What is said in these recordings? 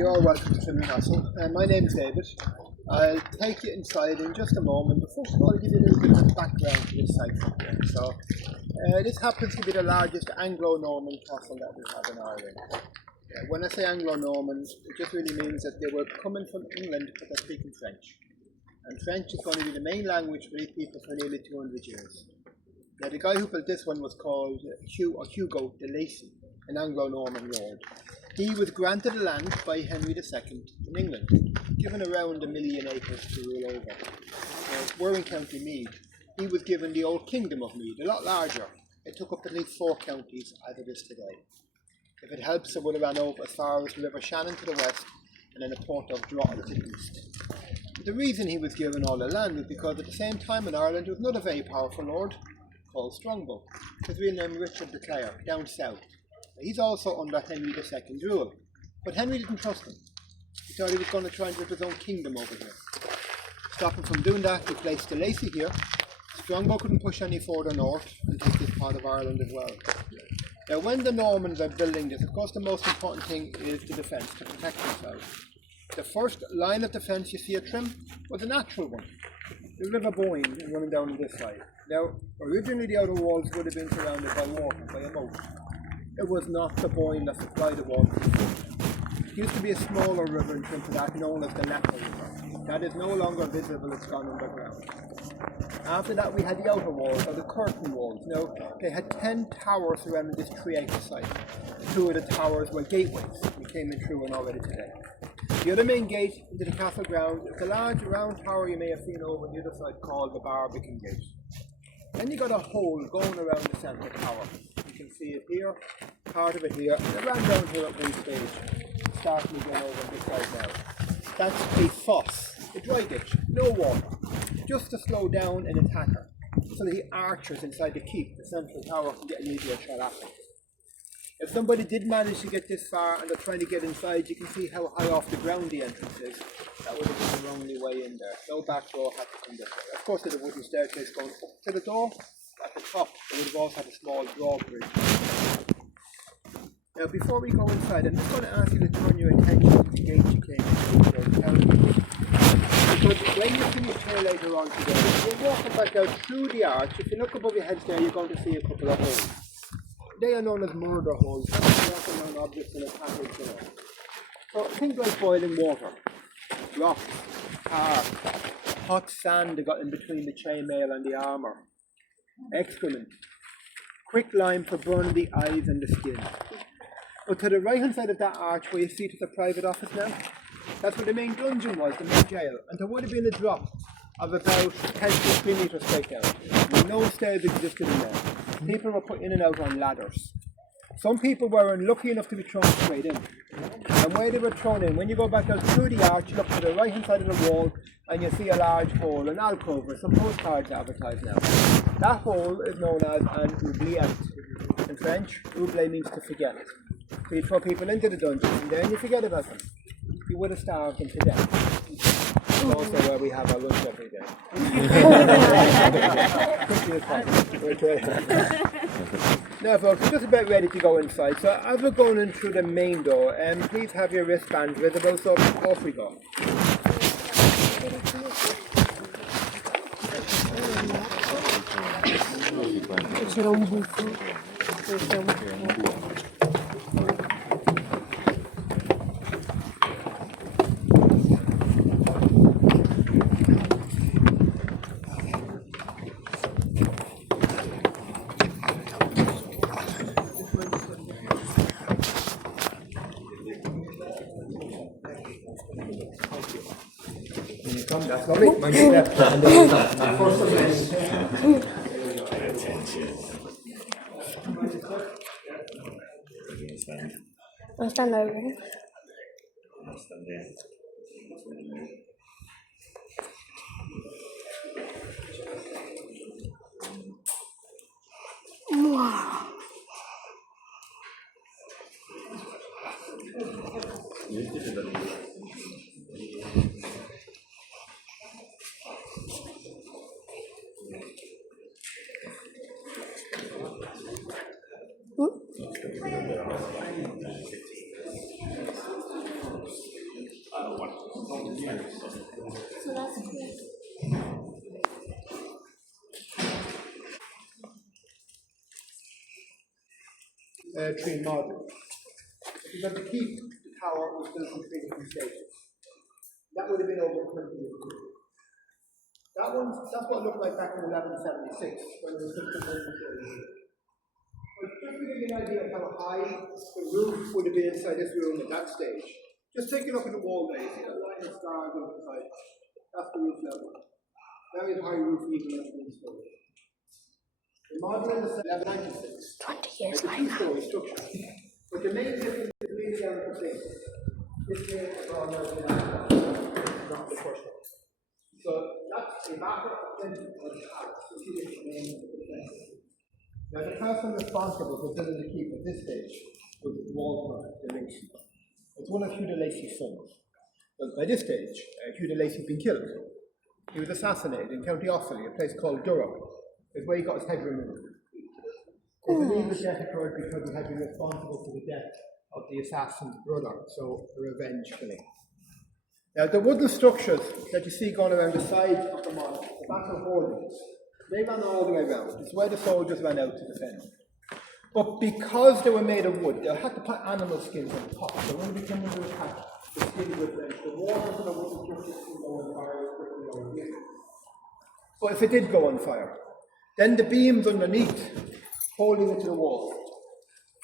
you're all welcome to Trimley Castle. My name's David. I'll take you inside in just a moment, but first of all I'll give you a little bit of background to this site from here. So, this happens to be the largest Anglo-Norman castle that we have in Ireland. When I say Anglo-Norman, it just really means that they were coming from England but they're speaking French. And French is going to be the main language for these people for nearly 200 years. Now the guy who built this one was called Hugo de Lacy, an Anglo-Norman lord. He was granted the land by Henry II in England, given around 1 million acres to rule over. We're in County Meath. He was given the old Kingdom of Meath, a lot larger. It took up at least 4 counties as it is today. If it helps, it would have ran over as far as the River Shannon to the west and then the port of Drogheda to the east. The reason he was given all the land was because at the same time in Ireland there was another very powerful lord called Strongbow. His real name Richard de Clare, down south. He's also under Henry II's rule, but Henry didn't trust him. He thought he was going to try and rip his own kingdom over here. To stop him from doing that, he placed de Lacy here. Strongbow couldn't push any further north and take this part of Ireland as well. Now when the Normans are building this, of course the most important thing is the defence, to protect themselves. The first line of defence you see at Trim was a natural one. The River Boyne running down this side. Now, originally the outer walls would have been surrounded by water, by a moat. It was not the Boyne that supplied the water. It used to be a smaller river in front of that known as the Lepo River. That is no longer visible, it's gone underground. After that we had the outer walls, or the curtain walls. Now, they had 10 towers surrounding this 3-acre site. 2 of the towers were gateways. We came in through one already today. The other main gate into the castle ground is the large round tower you may have seen over on the other side called the Barbican Gate. Then you got a hole going around the centre tower. You can see it here, part of it here, and it ran down here at one stage, starting again over on this side now. That's a fosse, a dry ditch, no water, just to slow down an attacker, so that the archers inside the keep, the central tower, can get an easier shot at them. If somebody did manage to get this far and they're trying to get inside, you can see how high off the ground the entrance is. That would have been the only way in there. No back door had to come this way. Of course, there's a wooden staircase going up to the door. At the top, they would have also had a small drawbridge. Now, before we go inside, I'm just going to ask you to turn your attention to the gate you came through. Because when you see it here later on today, you're walking back out through the arch. If you look above your heads there, you're going to see a couple of holes. They are known as murder holes. That's also known objects in a package there. So things like boiling water, rocks, tar, hot sand that got in between the chainmail and the armour, excrement, quicklime for burning the eyes and the skin. But to the right hand side of that arch where you see to the private office now, that's where the main dungeon was, the main jail. And there would have been a drop of about 10 to 3 metres straight down. No stairs existed in there. People were put in and out on ladders. Some people were unlucky enough to be thrown straight in. And where they were thrown in, when you go back out through the arch, you look to the right hand side of the wall and you see a large hole, an alcove with some postcards advertised now. That hole is known as an oubliette. In French, oublier means to forget. So you throw people into the dungeon and then you forget about them. You would have starved them to death. It's also where we have our lunch every day. Now folks, we're just about ready to go inside. So as we're going in through the main door, please have your wristbands visible, so off we go. That's lovely. My step. I'll stand over. Wow. three model. Because the keep, the tower was built in three different stages. That would have been over 20 years. That's what it looked like back in 1176 when it was just a building. But just to give you an idea of how high the roof would have been inside this room at that stage, just take a look at the wall there. You see that line of stars on the side? That's the roof level. Very high roof even at the story. The model is 1196. 20 years It's a later. two-story structure. But the main difference is really on the thing. This here is all not the first one. So that's a matter of attention on the house. Now the person responsible for building the keep at this stage was Walter de Lacy. It's one of Hugh de Lacy's sons. But by this stage, Hugh de Lacy had been killed. He was assassinated in County Offaly, a place called Durham. It's where he got his head removed. They believe the death occurred because he had been responsible for the death of the assassin's brother, so a revenge killing. Now, the wooden structures that you see going around the sides of the mosque, the battle hoardings, they ran all the way around. It's where the soldiers ran out to defend. But because they were made of wood, they had to put animal skins on top. So when they came into attack, the skin would rent. The water from the wooden structures would go on fire quickly over here. But if it did go on fire, then the beams underneath, holding it to the wall,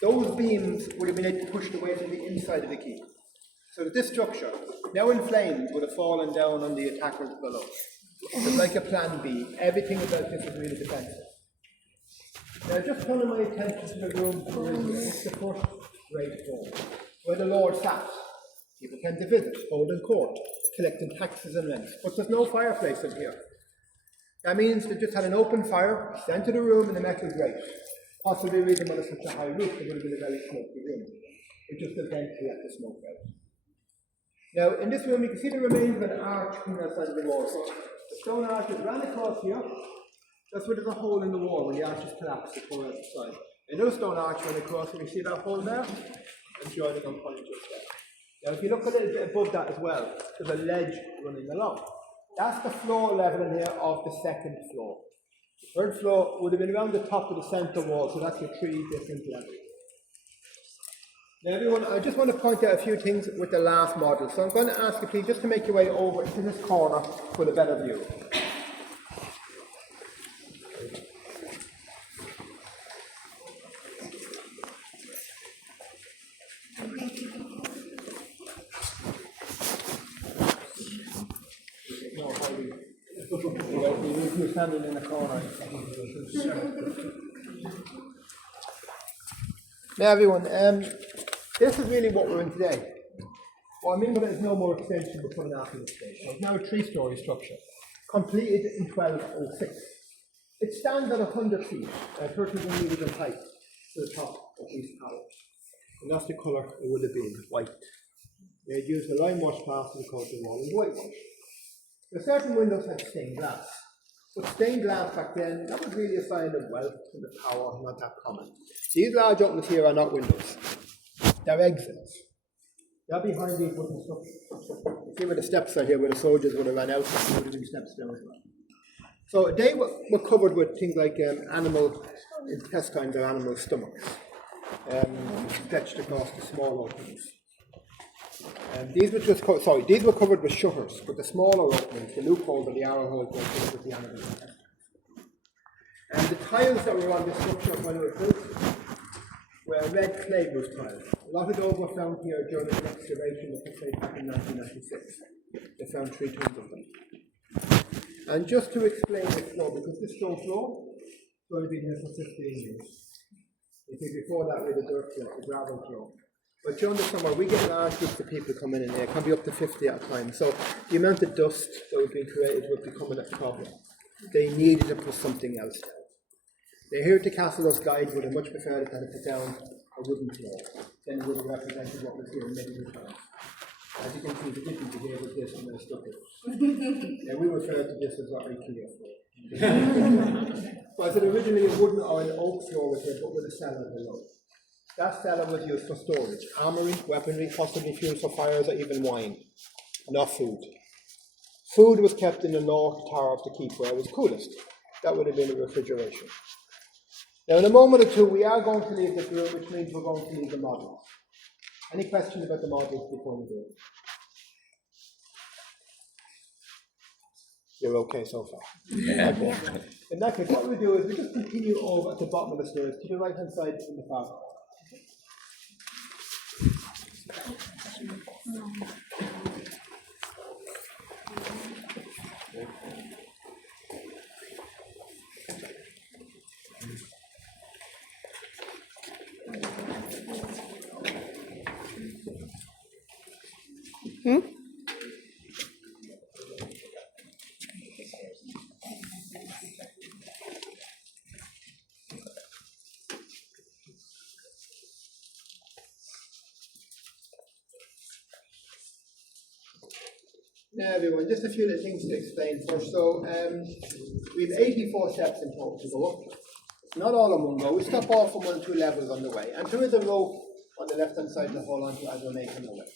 those beams would have been able to push away from the inside of the keep. So that this structure, now in flames, would have fallen down on the attackers below. So like a plan B, everything about this is really defensive. Now just turning my attention to the room it's the first great hall, where the Lord sat. People came to visit, holding court, collecting taxes and rents. But there's no fireplace in here. That means they just had an open fire, into the room in a metal grate. Possibly the reason why there's such a high roof, it would have been a very smoky room. It just eventually let the smoke out. Now, in this room, you can see the remains of an arch coming outside of the wall. So the stone arches ran across here. That's where there's a hole in the wall when the arches collapse to pour out the side. Another stone arch ran across, and you see that hole there? And joining on point just there. Now, if you look a little bit above that as well, there's a ledge running along. That's the floor level in here of the second floor. The third floor would have been around the top of the centre wall, so that's your three different levels. Now everyone, I just want to point out a few things with the last model. So I'm going to ask you please just to make your way over to this corner for a better view. You're standing in the corner. Now everyone, this is really what we're in today. What I mean by that is no more extension we're putting after this stage. So it's now a three-storey structure, completed in 1206. It stands at 100 feet, 31 metres in height to the top of these towers. And that's the colour it would have been, white. They'd used the limewash plaster to coat the wall with whitewash. Now certain windows had stained glass. But stained glass back then, that was really a sign of wealth and the power, not that common. These large openings here are not windows. They're exits. They're behind these wooden structures. You see where the steps are here, where the soldiers would have run out, there would have been steps down as well. So they were covered with things like animal intestines or animal stomachs, stretched across the small openings. These were covered with shutters, but the smaller openings, the loopholes or the arrow holes were covered with the animal intestines. And the tiles that were on this structure when it was built were red clay roof tiles. A lot of those were found here during an excavation that took place back in 1996. They found 3 tons of them. And just to explain this floor, because this stone floor has only been here for 15 years. You see, before that we had a dirt floor, a gravel floor. But during the summer, we get large groups of people coming in here. It can be up to 50 at a time. So the amount of dust that was being created would become a problem. They needed to put something else down. They here at the Castleros Guide would have much preferred to put down a wooden floor. Then it would have represented what was here many times. As you can see, the difference here was this and the stucco. And we refer to this as what IKEA floor. Was it originally a wooden or an oak floor with here, but with a cellar below? That cellar was used for storage, armoury, weaponry, possibly fuel for fires or even wine, not food. Food was kept in the north tower of the keep where it was coolest. That would have been a refrigeration. Now, in a moment or two, we are going to leave this room, which means we're going to leave the models. Any questions about the models before we do it? You're okay so far? Yeah. Okay. In that case, what we do is we just continue over at the bottom of the stairs to the right-hand side in the far corner. Now everyone, just a few little things to explain first. So we have 84 steps in total to go up. It's not all in one go. We stop off from 1 and 2 levels on the way. And there is a rope on the left hand side to hold on to as we're making the way.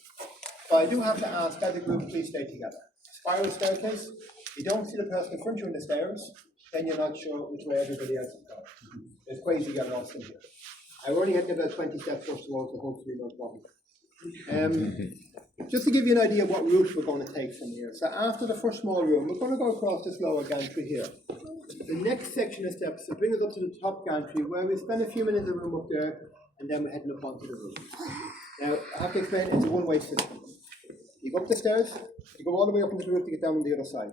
So I do have to ask, as a group, please stay together. Spiral staircase, you don't see the person in front of you in the stairs, then you're not sure which way everybody else is going. It's crazy to get lost in here. I already had about 20 steps first of all, so hopefully no problem. Just to give you an idea of what route we're going to take from here. So after the first small room, we're going to go across this lower gantry here. The next section of steps will bring us up to the top gantry where we spend a few minutes in the room up there and then we're heading up onto the roof. Now, I have to explain, it's a one-way system. You go up the stairs, you go all the way up into the roof to get down on the other side.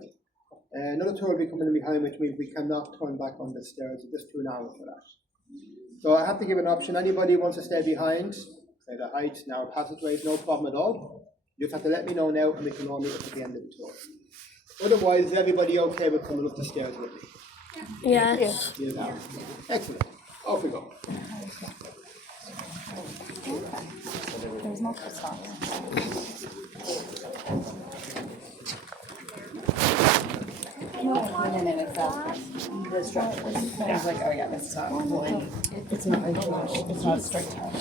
Another tour will be coming in behind, which means we cannot turn back on the stairs. It's just too narrow for that. So I have to give an option. Anybody who wants to stay behind, say the height, narrow passageways, no problem at all. You just have to let me know now and we can all meet up at the end of the tour. Otherwise, is everybody okay with coming up the stairs with me? Yes. Yeah. Excellent. Off we go. There's multiple spots. No, it's the structure. I was like, oh yeah, this is not one. It's not like it's not a straight top.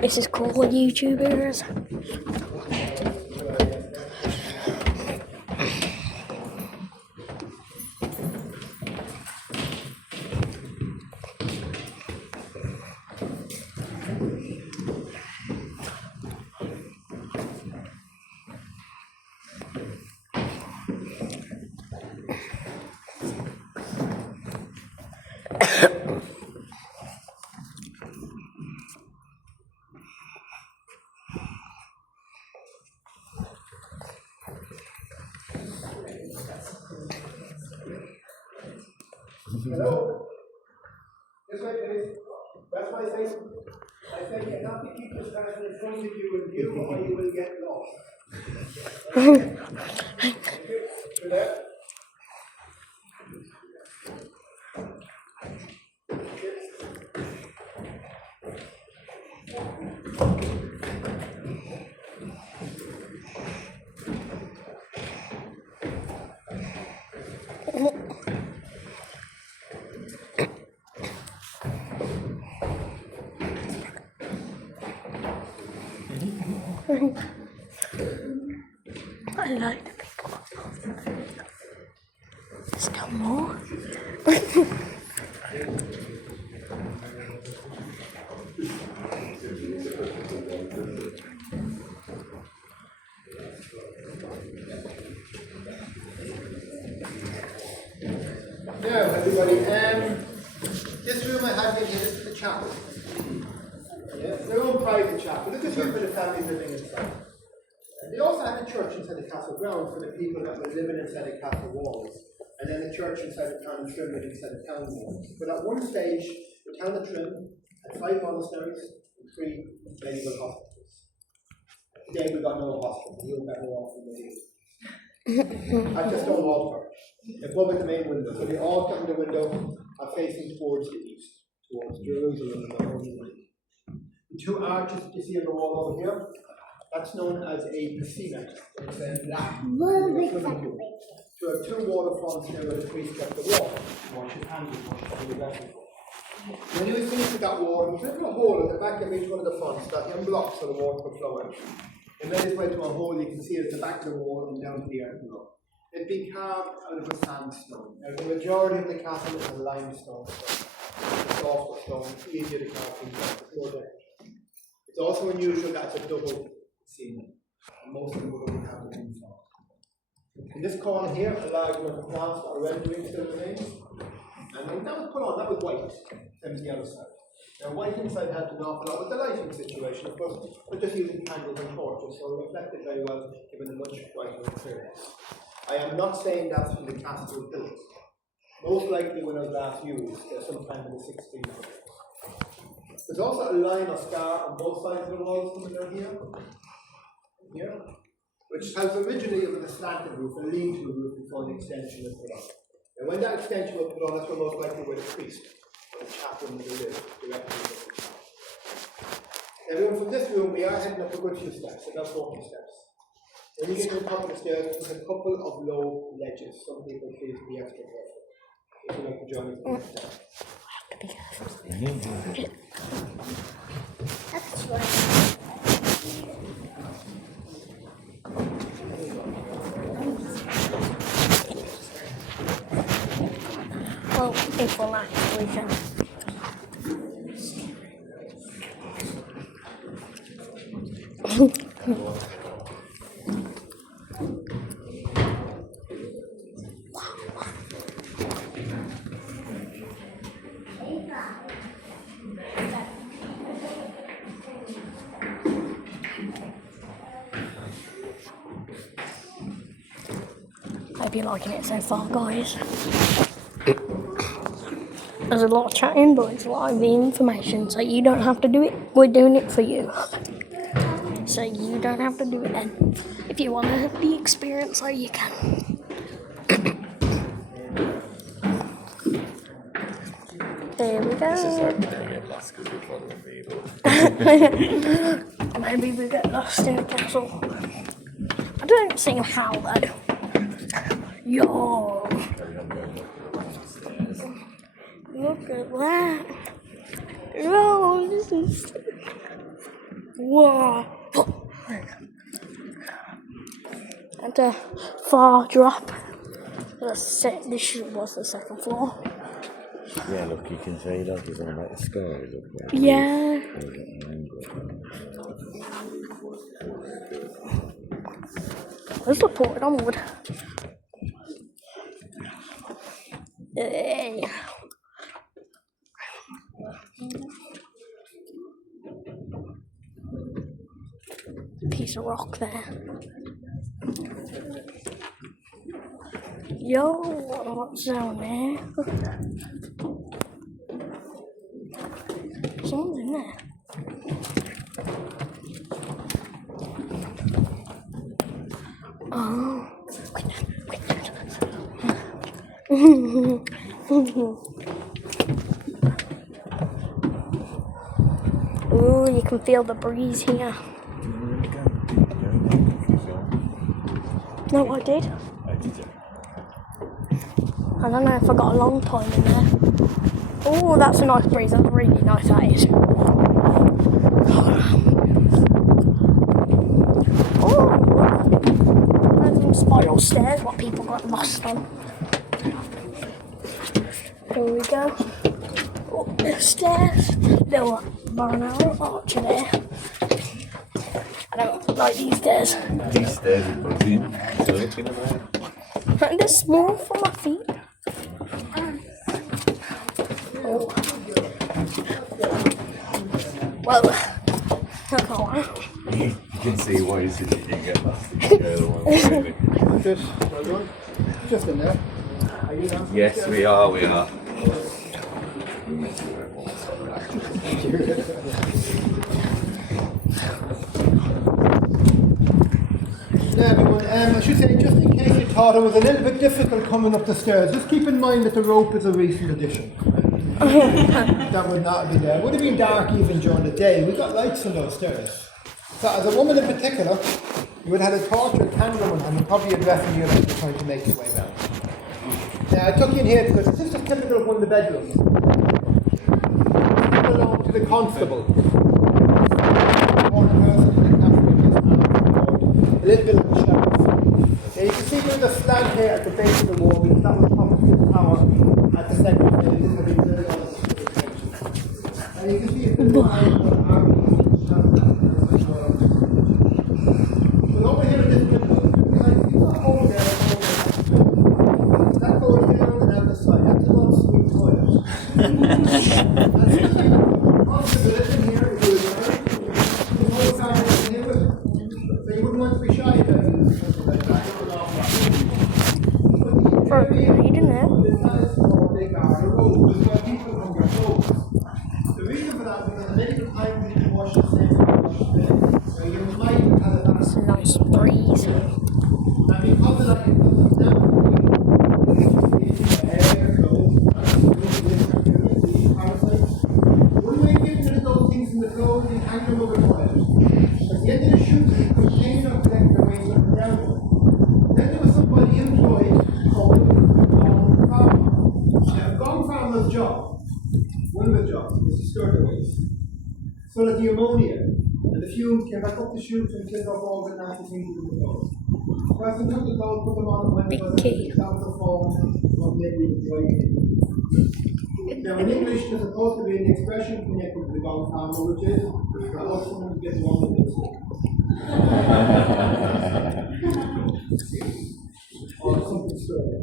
This is called YouTubers. Hello? This way, please. That's my face. I said you have to keep this person in front of you in view or you will get lost. Thank you. For that. I like the people. Still more. Now, everybody, this room I have in here, this is the chapel. Yeah, it's their own private chapel. This is here for the families living inside. And they also had a church inside the castle grounds for the people that were living inside the castle walls. And then a church inside the town of Trim inside the town walls. But at one stage, the town of Trim had 5 monasteries and 3 medieval hospitals. Today we got no hospital. You're better off than they do. At the stone altar, above the main window. So the altar and the window are facing towards the east, towards Jerusalem and the Holy Land. The 2 arches that you see on the wall over here, that's known as a piscina. It's a black swimming pool. to have two waterfalls there with a priest kept the water. Wash his hands and wash it the rest. When he was finished with that water, he put a hole at the back of each one of the fronts that he unblocked so the water could flow out. He made his way to a hole you can see at the back of the wall and down to the earth below. It'd been carved out of a sandstone. Now, the majority of the castle is a limestone stone. It's softer stone, it's easier to carve things out, it's more decorative. It's also unusual that it's a double ceiling. Most of them would only have it in front. In this corner here, a large amount of plants that are rendering still remains. And when that was put on, that was white, same as the other side. Now, white inside had an awful lot with the lighting situation, of course, we're just using candles and torches, so it reflected very well, given a much brighter appearance. I am not saying that's when the castle was built. Most likely when it was last used, sometime in the 1600s. There's also a line or scar on both sides of the walls coming down here, which has originally been a slanted roof, a lean-to roof before the extension was put on. And when that extension was put on, that's where most likely where the priest or the chaplain would live, directly in the chapel. Everyone, from this room, we are heading up a good few steps, about 40 steps. When you get to the top of the stairs, there's a couple of low ledges. Some people please be extra careful. If you like to join us on the step. I have to be careful. That's right. Well, if we're not, we can. Hope you're liking it so far, guys. There's a lot of chatting, but it's a lot of the information, so you don't have to do it. We're doing it for you. So you don't have to do it then. If you want to have the experience, so you can. There we go. This is how we don't get lost because we're following people. Maybe we get lost in the castle. I don't see how though. Yo. Look at that. Yo, this is... Whoa. And a far drop. This was the second floor. Yeah, look, you can see that there's all that sky. Yeah. Where's the port onward? Hey. Piece of rock there. Yo, what's down there? Someone's in there. Oh. Ooh, you can feel the breeze here. No, I did. I don't know if I got a long time in there. Oh, that's a nice breeze. That's really nice, that is. Oh, there's some spiral stairs, what people got lost on. Here we go. Up the stairs. Little barn arch there. I don't like these stairs. These stairs are buzzing. So looking about. And they're small for my feet. Oh. Well, look on. You can see why you said you didn't get lost in the other one. Just in there. Are you down? Yes, we are. Now everyone, I should say, just in case you thought it was a little bit difficult coming up the stairs, just keep in mind that the rope is a recent addition. That would not be there. It would have been dark even during the day. We got lights on those stairs. So as a woman in particular, you would have had a torch or a candle in hand and probably addressing you as you're trying to make your way down. Now, I took you in here because this is just typical of one of the bedrooms. It belonged to the constable. One person in the constable is a little bit of a shelf. Now, you can see there's a slant here at the base of the wall because that was top of the tower at the second floor. This is a big building on the and you can see it's been but over here in this window, you can see a hole there. That goes down and out the side. That's a lot of sweet toilet. That's the possibility here. The whole family is here with it. So you wouldn't want to be shy about something like that. For reading it. It's not a small, big garden road. It's where people can get home. The reason for that is because many times you can wash the same so you might have a It's a nice breeze. and because of that, it doesn't now one way of getting rid of those things in the clothes is hang them over the toilet. At the end of the shoot, you could hang them collect the waste up and down. Then there was somebody employed called Gong Farmer. Now, Gong Farmer's job, one of the jobs, was to store the waste. So that the ammonia and the fumes came back up the chute and cleaned up all the nasty things in the clothes. Person took the clothes, put them on, and went Big to key. the top of the phone, and maybe dry clean. Now, in English, there's supposed to be an expression connected to the Gong Farmer, which is, I want someone to get along with this. Or something story.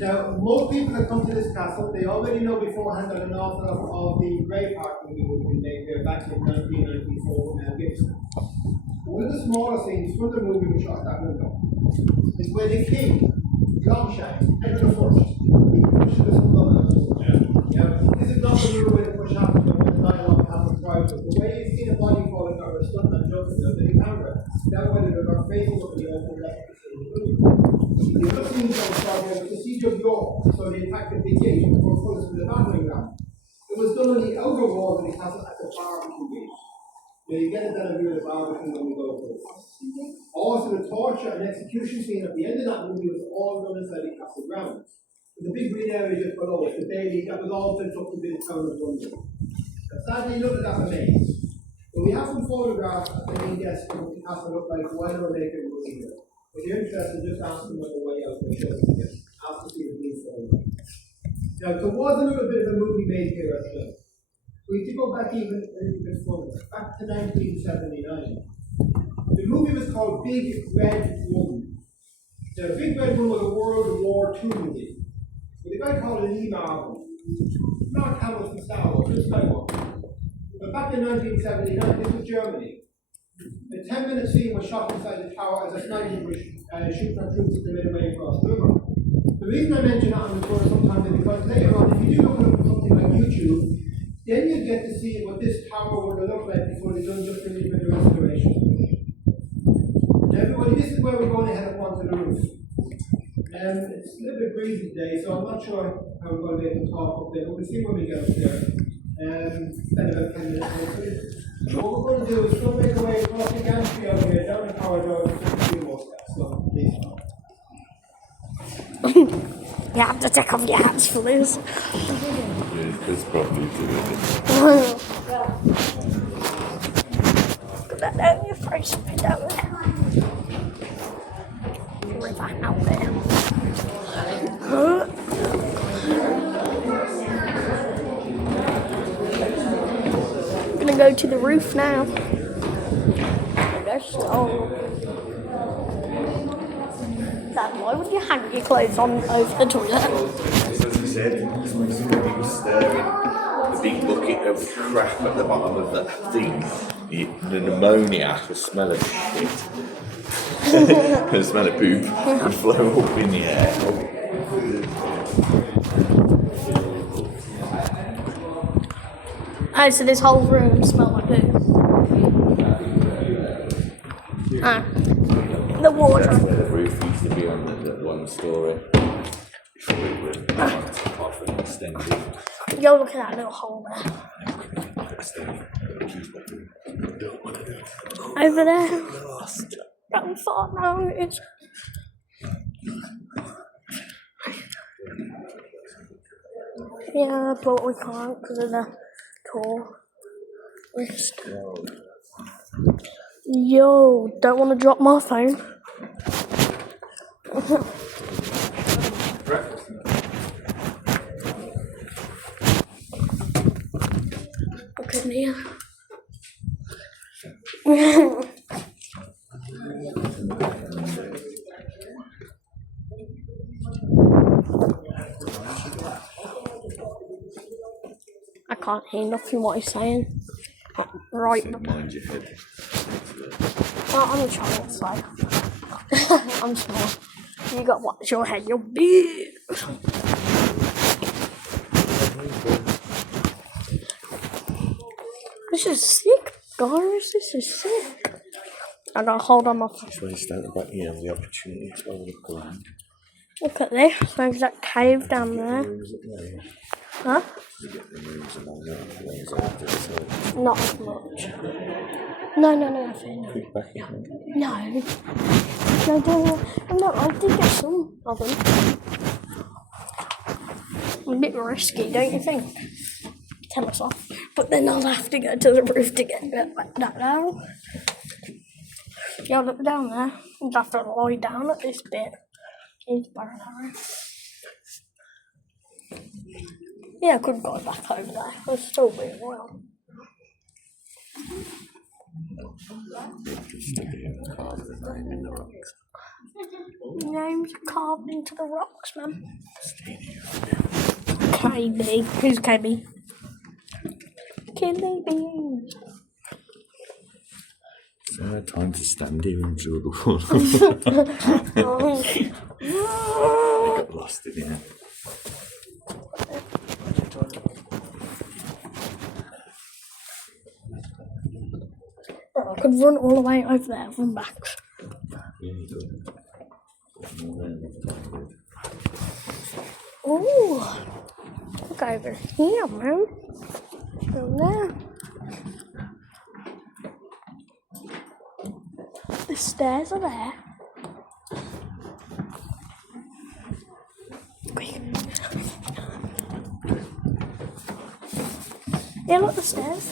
Now, most people that come to this castle, they already know beforehand that an awful lot of the Braveheart movie was made there back in 1994 with Mel Gibson. One of the smaller scenes from the movie was shot that window is where the king, Longshanks, Edward the First, he pushes this blood out. Now, this is not the real way to push out when the dialogue happens right, but the way you see the body falling over a stunt and jumping out of the camera, that way they were facing up in the open left. The other thing that was done was the siege of York, so they attacked the big gate before pulling from the battering ram. It was done on the outer wall of the castle at the barbecue gate. Now you get a better view of the barbecue when we go through it. Also, the torture and execution scene at the end of that movie was all done inside the castle grounds. The big green area just below it, the bailey, that was all built up to be the town of London. Sadly, none of that remains. But we have some photographs of the main guests of what the castle looked like while they were making the movie here. If you're interested, just ask them on the way out and show them. Ask to see the blue photograph. Now, there was a little bit of a movie made here as well. We need to go back even a little bit further, back to 1979. The movie was called Big Red Woman. Now, Big Red Woman was a World War II movie. But the guy called it Lee Marvin. Not Hamill from Star Wars, just like one. But back in 1979, this was Germany. A 10-minute scene was shot inside the tower as a sniper was shooting at troops as they made away across the river. The reason I mention that on the tour sometimes is because later on, if you do look at something like YouTube, then you get to see what this tower would have looked like before they done just finished with the restoration. Now everybody, this is where we're going to head up onto the roof. It's a little bit breezy today, so I'm not sure how we're going to be able to talk up there, but we'll see when we get up there. Spend about 10 minutes hopefully. So what we're going to do is go make our way across the gantry out here, down the corridor, and take a few more steps. So, please. You have to take off your hats for this. It's probably doing it. Put that down your face, put it down there. River out there. I'm gonna go to the roof now. That's all. Dad, why would you hang your clothes on over the toilet? As he said, he was staring a big bucket of crap at the bottom of that thing. The pneumonia, the smell of shit, the smell of poop would flow up in the air. Oh, so this whole room smelled like poo. Ah, the That's wardrobe. where the roof used to be on the one story. Before it was top off and extended. Yo, look at that little hole there. Over there. Don't fart, no, it's Yeah, but we can't because of the tourist. Yo, don't want to drop my phone. Look at me. I can't hear nothing what he's saying. Right. Mind your head. Oh, I'm a child, so I'm small. You got to watch your head, you're big. This is sick, guys. This is sick. I gotta hold on my phone. That's why you stand about here and the opportunity to look around. Look at this. There's that cave down there. Rooms up there. Huh? You get the rooms along there. Ones after it, so Not as much. No, I think. quick back in. No, I did get some of them. A bit risky, don't you think? Tell us off. But then I'll have to go to the roof to get that down. Yeah, look down there. I'll have to lie down at this bit. It's barren. Yeah, I could go back over there. It's still being well. Names are carved into the rocks, man. KB. Who's KB? Killing beans. Time to stand here and drill the wall. I got lost in here. I could run all the way over there, run back. Yeah, you could. Ooh, look over here, man. Down there. The stairs are there. Quick. Yeah, look, the stairs.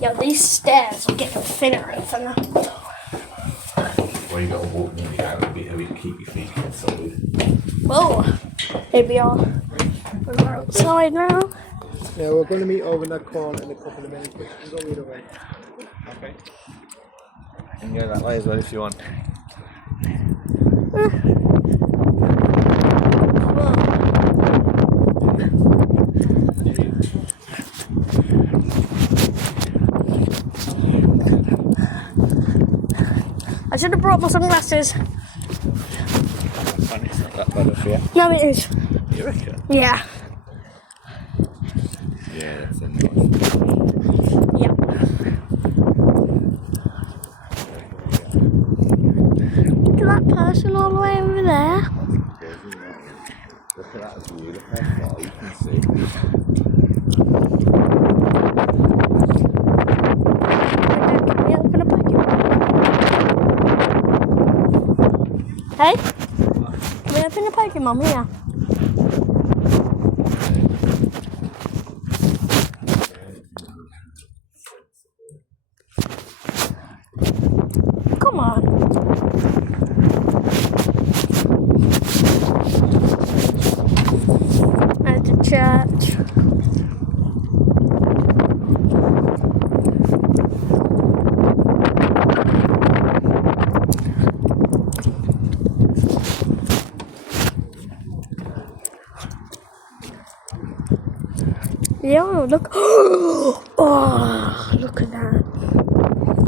Yeah, these stairs are getting thinner and thinner. Well, you gotta walk nearly out a bit heavy to keep your feet solid. Whoa, here we are. We're outside now. Yeah, we're going to meet over in that corner in a couple of minutes, but you can go either way. Okay. You can go that way as well if you want. I should have brought my sunglasses. Fun, it's not that bad of you. No, it is. You reckon? Yeah. Yeah, that's a nice. Yep. Look at that person all the way over there. Look at that view, look how far you can see. Can we open a Pokemon? Hey? Can we open a Pokemon here? Come on. At the church. Yeah, look. Oh, look at that.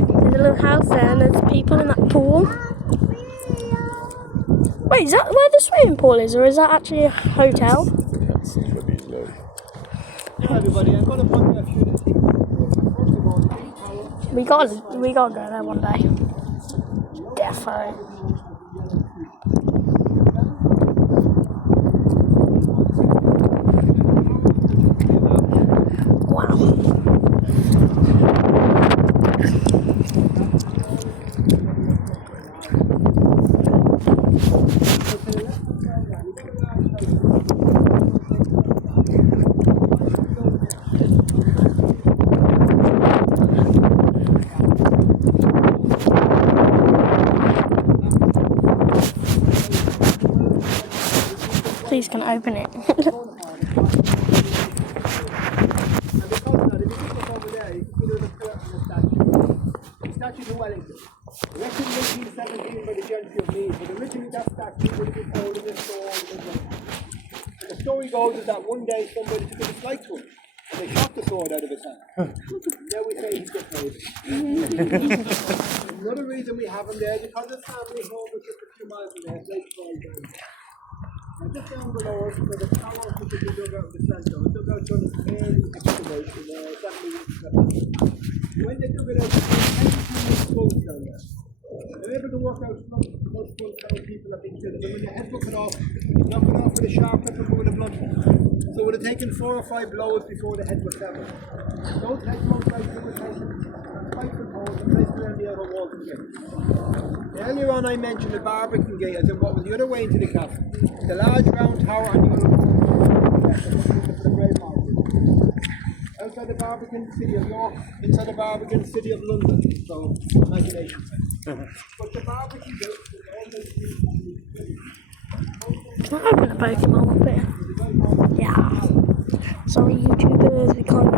There's a little house there and there's people in that pool. Wait, is that where the swimming pool is, or is that actually a hotel? That's pretty low. Hi everybody, I'm going to point out a few things. We gotta go there one day. Defo. can open it. And because of that, if you look over there, you can see there's a curtain and a statue. The statue to Wellington. Erected in 1817 by the gentry of Meath, but originally that statue would have been held in this sword. And the story goes is that one day somebody took a dislike to him, and they shot the sword out of his hand. Now we say he's just made it. Another reason we have him there, because his family home was just a few miles from there, Lake Croydon. And just down below us, where the tower which has been dug out of the centre, was dug out during a main excavation there, exactly when they dug it out, they had skulls down there. They were able to work out most skulls how people have been killed. But when the head took it off with a sharp knife and with a blunt. So it would have taken 4 or 5 blows before the head was severed. Those heads most likely were taken quite from holes and placed around the outer walls of the gate. Earlier on I mentioned the Barbican Gate as in what was the other way into the castle. The large round tower on the other wall. The Great Market. Outside the Barbican, City of York. Inside the Barbican, City of London. So, imagination. But the Barbican Gate was always Can I open a Pokemon up here? Yeah. Sorry, YouTubers, we can't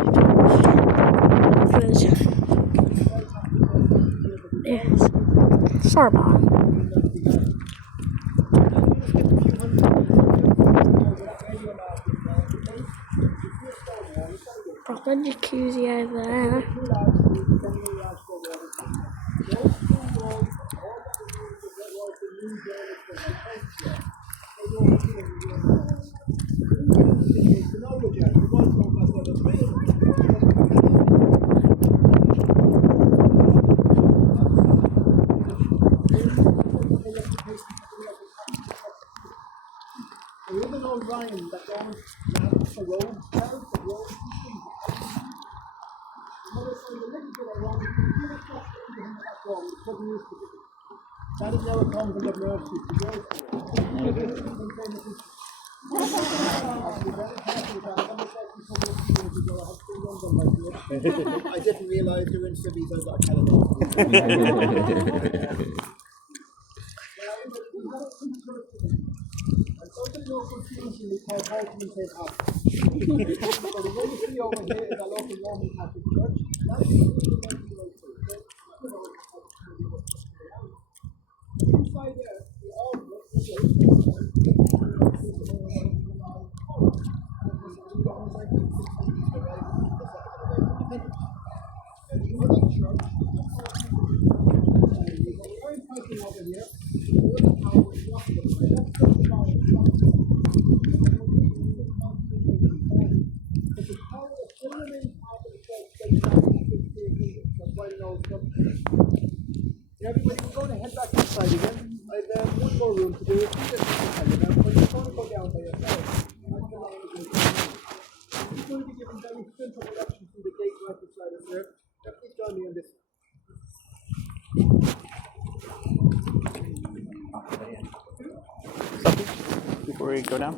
because yes. Sorry about it. Proper jacuzzi over there. There is an old rhyme that goes, "Man's the road, man's the road." That is now a convent of mercy. I didn't realise you were in cities as I and something more confusing we call Hartman St. House. So the one you see over here is a local Roman Catholic church. That's inside there, the altar everybody, we're going to head back inside again. I've one more room to do. But you're going to go down by yourself. I'm just going to be giving very simple directions through the gate right beside us there. Please join me on this. Before we go down?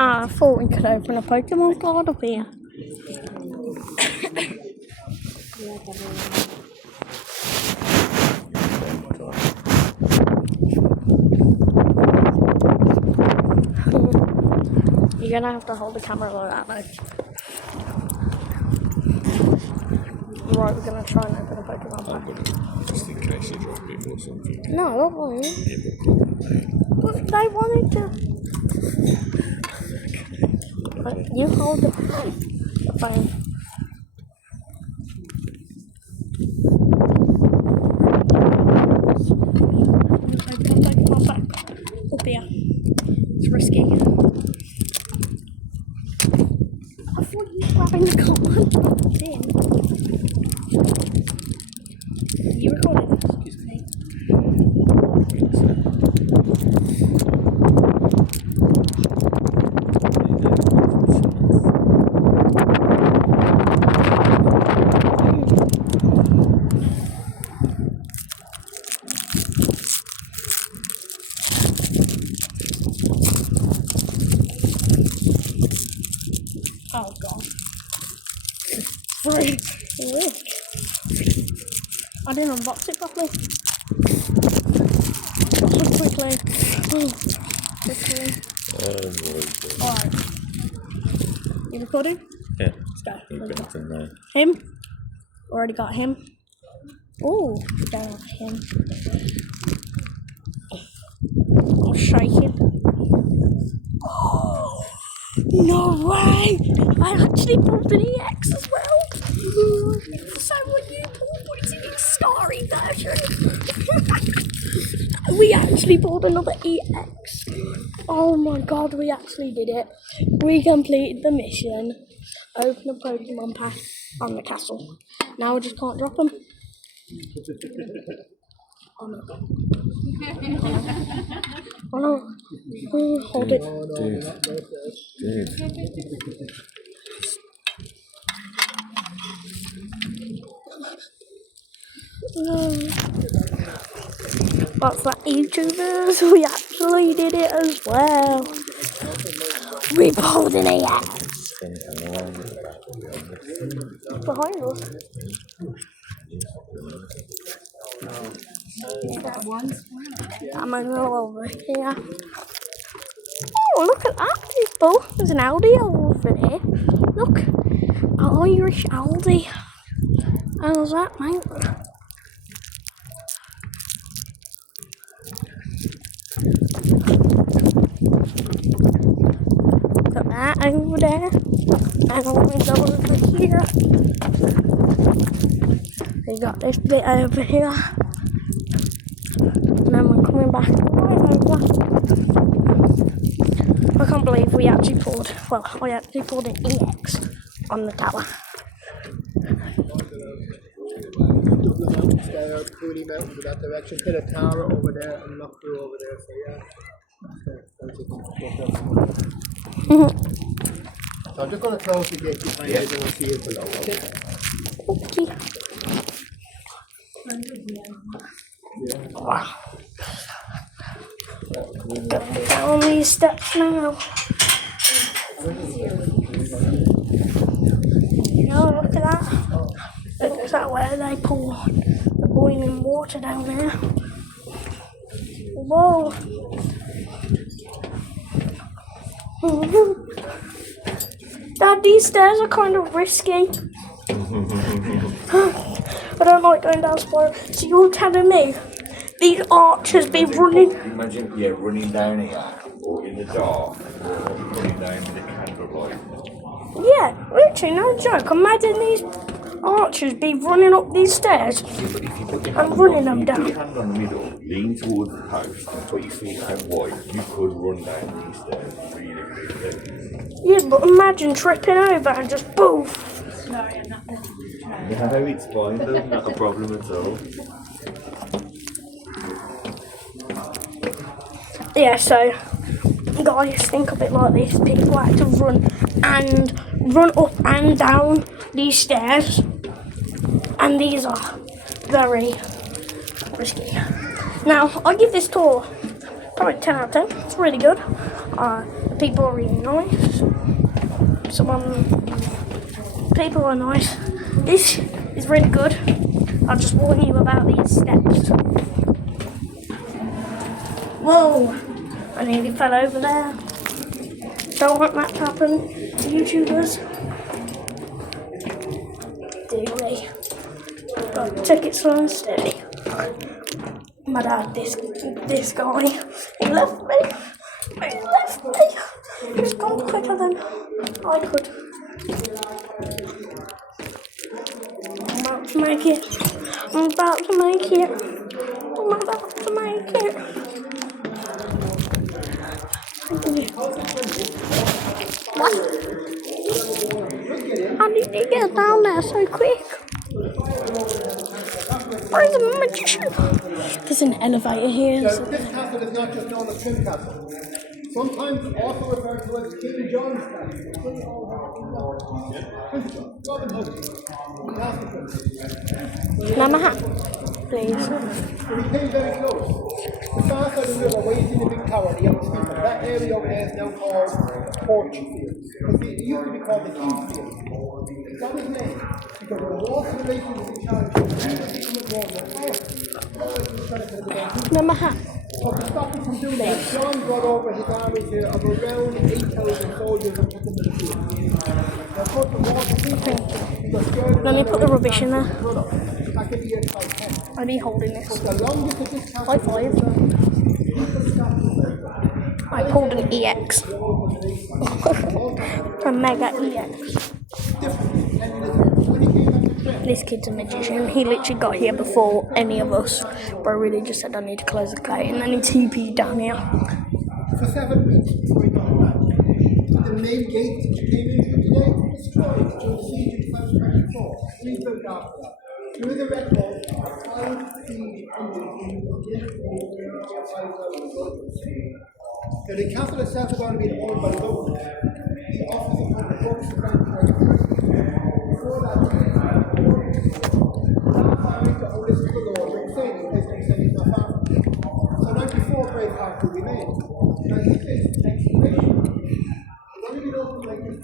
I thought we could open a Pokemon card up here. You're gonna have to hold the camera like that, though. Right, we're gonna try and open a Pokemon pack. Just in case you drop it or something. No, I won't. But they wanted to. But you hold the phone. Open a Pokemon pack. Up here. It's risky. I thought you were grabbing the card. Damn. You recording this? Excuse me. free. Look. I didn't unbox it properly. So quickly. Oh, quickly. Alright. You recording? Yeah. Let's go. You've been from there. Him? Already got him. Oh, don't have him. I'll shake him. Oh, no way! I actually pulled an EX as well. So what you pulled was an starry version. We actually pulled another EX. Oh my god, we actually did it. We completed the mission. Open a Pokemon pack on the castle. Now we just can't drop them. Oh no. Oh no. Oh, hold it. Dude. What's that, YouTubers? We actually did it as well. We pulled an EX. Behind us. I'm a little over here. Oh, look at that, people. There's an Aldi over there. Look, an Irish Aldi. How's that, mate? Got that over there. And I'm going to go over here. We got this bit over here. And then we're coming back right over. I can't believe we actually pulled, well, I actually pulled an EX on the tower. There, Cooley Mountains in that direction, hit a tower over there and knock through over there, so yeah. So I'm just going to close the gate behind you and we'll see it below, okay? Okay. Wow. Going down these steps now. Oh, look at that. Looks like where they pour the boiling water down there. Whoa. Dad, these stairs are kind of risky. I don't like going down spiral. So you're telling me these archers be running? Imagine, yeah, running down here, or in the dark, or running down with a candlelight. Yeah, literally, no joke. Imagine these archers be running up these stairs Yeah, but if you put your and hand running on, them you put down. your hand on the middle, lean towards the post, and put your feet out wide, you could run down these stairs really quickly. Yeah, but imagine tripping over and just boof. No, it's fine though, not a problem at all. Yeah, so guys, think of it like this. People like to run up and down these stairs, and these are very risky. Now, I give this tour probably 10 out of 10. It's really good. The people are really nice. People are nice. This is really good. I'll just warn you about these steps. Whoa! I nearly fell over there. Don't want that to happen to YouTubers. Dearly. But take it slow and steady. My dad, this guy, he left me. He's gone quicker than I could. I'm about to make it. What? How did you get down there so quick? Where's the magician? There's an elevator here. So this castle is not just known as Trim Castle. Sometimes also referred to as King John's Castle. Prince John, Robin Hood. Can I have my hat, please? So we came very close. The far side of the river, where you see the big tower, the yellow steeple, that area over there is now called Porch Field. It used to be called the King's Field. It got its name But the water related to the challenge, No, my hat. so to stop him from doing that, John brought over his armies here of around 8,000 soldiers and put them in the field. Now put the water Let me put the rubbish in there. That could be a 5-10. I'll be holding this. The longest of this castle. High five. I pulled an EX. A mega EX. This kid's a magician. He literally got here before any of us. But I really just said I need to close the gate. And then he TP'd down here. For 7 weeks before he got back. The main gate that you came into today was destroyed during the siege of 1224. Rebuilt after that. Through the Red Wall, 5 siege engines now the castle itself is going to be owned by the government. The office of the books is going to be before that, the oldest of the Lord, you're saying in case I'm saying it's not far. So right before Braveheart could be made. Now this is excavation. When you get open like this,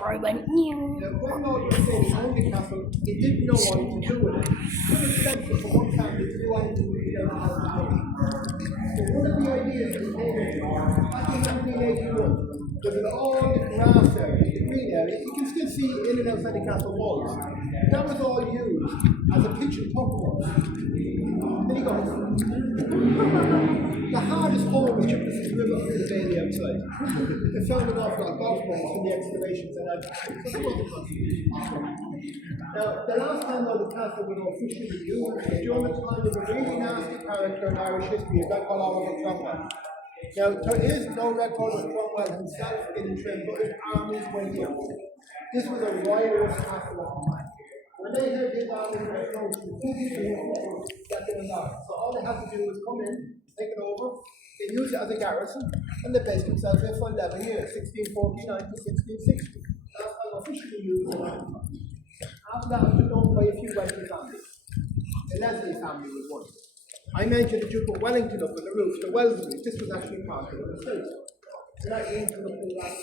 I went new. now, when Lord was saying he owned the castle, he didn't know what to do with it. It's too expensive for one family to do anything with the other house. So one of the ideas that he came in back in 1981 was that all the grass area, the green area, you can still see in and outside the castle walls. That was all used as a pitch and puck course. Then he goes, the hardest hole was just the river up to the bailey outside. They found an awful lot of golf balls in the excavations and that. Now, the last time though the castle was officially used was during the time of a really nasty character in Irish history, a guy called Oliver Cromwell. Now, there is no record of Cromwell himself in Trim, but his armies went in. This was a royalist castle of the time. When they heard his army was approached, the that they were not. So all they had to do was come in, take it over, they used it as a garrison, and they based themselves here for 11 years, 1649 to 1660. That's how officially used it. After that, it was owned by a few wealthy families. The Leslie family was one. I mentioned the Duke of Wellington up on the roof, the Wellesleys. This was actually part of the estate. So that means to look at the last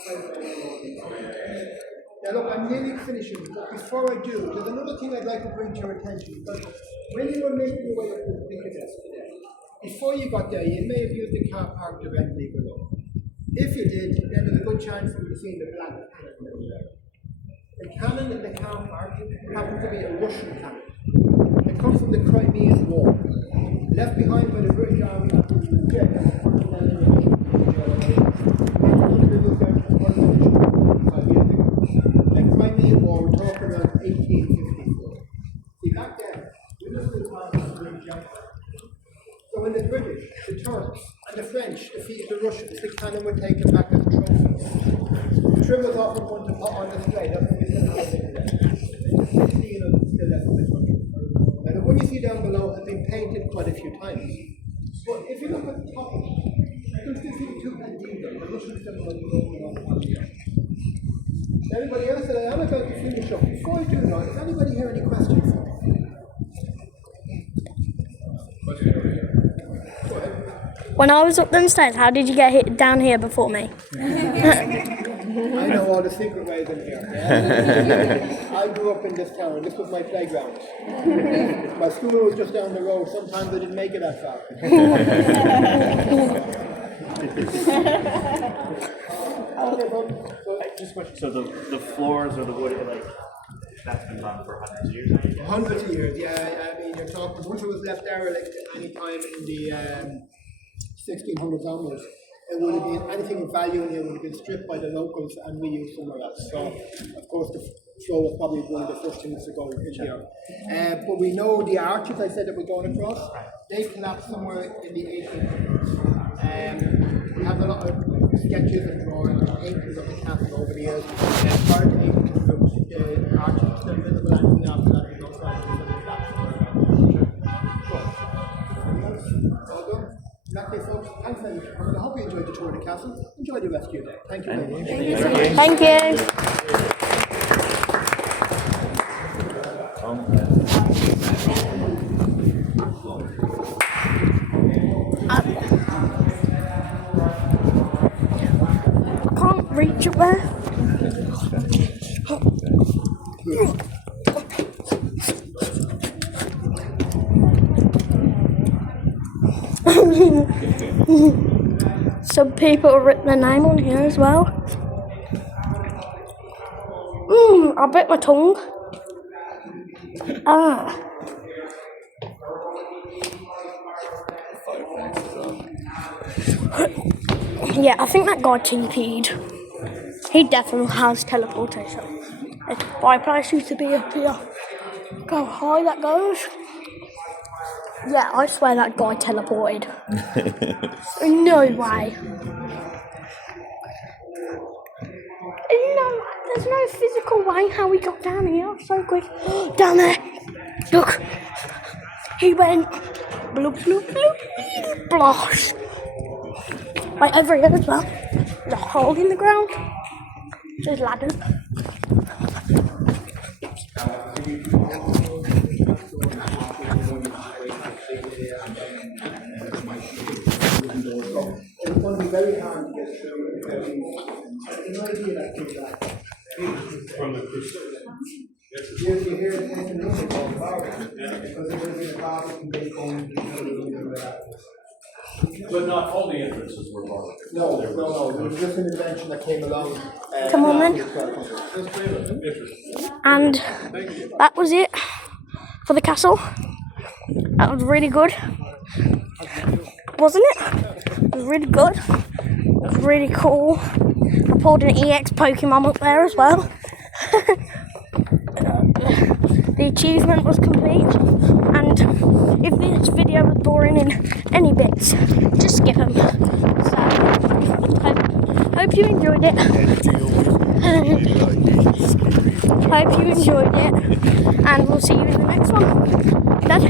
now look, I'm nearly finishing, but before I do, there's another thing I'd like to bring to your attention. But when you were making your way up to the Piccadilly today, before you got there, you may have used the car park directly below. If you did, then there's a good chance you would have seen the black cannon over there. The cannon in the car park happened to be a Russian cannon. It comes from the Crimean War, left behind by the British Army after the jet. The Crimean War, we're talking about 1854. See, back then, we lived in the time of the British Empire. So when the British, the Turks, and the French defeated the Russians, the cannon were taken back as trophies. Trim was often one to put on display. That's what we still have today. 16 of them still left in the country. Now the one you see down below has been painted quite a few times. But if you look at the top of it, you can still see the two Pandita, the Russian symbol of the Roman. Anybody else that I am about to finish up? Before I do that, does anybody have any questions for me? When I was up them stairs, how did you get down here before me? I know all the secret ways in here. I grew up in this town. This was my playground. My school was just down the road. Sometimes I didn't make it that far. Just a question. So the floors or the wood, like that's been done for hundreds of years. Hundreds of years, yeah. I mean, you're talking. Once it was left derelict at any time in the 1600s onwards, it would have been anything of value in here would have been stripped by the locals and reused somewhere else. So, of course, the floor was probably one of the first things to go in here. But we know the arches I said that we're going across, they collapsed somewhere in the 1800s. We have a lot of sketches and drawings and paintings of the castle over the years. Prior to 1800s, the arches are still visible, and after that, we don't find them collapsed somewhere around. All done? In that case, folks, thanks very much for coming. I hope you enjoyed the tour of the castle. Enjoy the rest of your day. Thank you very much. Thank you. I can't reach up there. Some people have written their name on here as well. I bit my tongue. Ah. Yeah, I think that guy TP'd. He definitely has teleportation. If the fireplace used to be up here. Go high that goes. Yeah, I swear that guy teleported. No way. No, there's no physical way how we got down here so quick. Down there. Look. He went bloop bloop bloop blosh. Right over here as well. There's a hole in the ground. There's ladders. It's going to be very hard to get through. It might be that from the you hear the information about power because it would be a power can be going to But not all the entrances were barred. No. It was just an invention that came along. Come on then. And that was it for the castle. That was really good. Wasn't it? It was really good. It was really cool. I pulled an EX Pokemon up there as well. The achievement was complete. And if this video was boring in any bits, just skip them. So, hope you enjoyed it. Hope you enjoyed it. And we'll see you in the next one. Dad?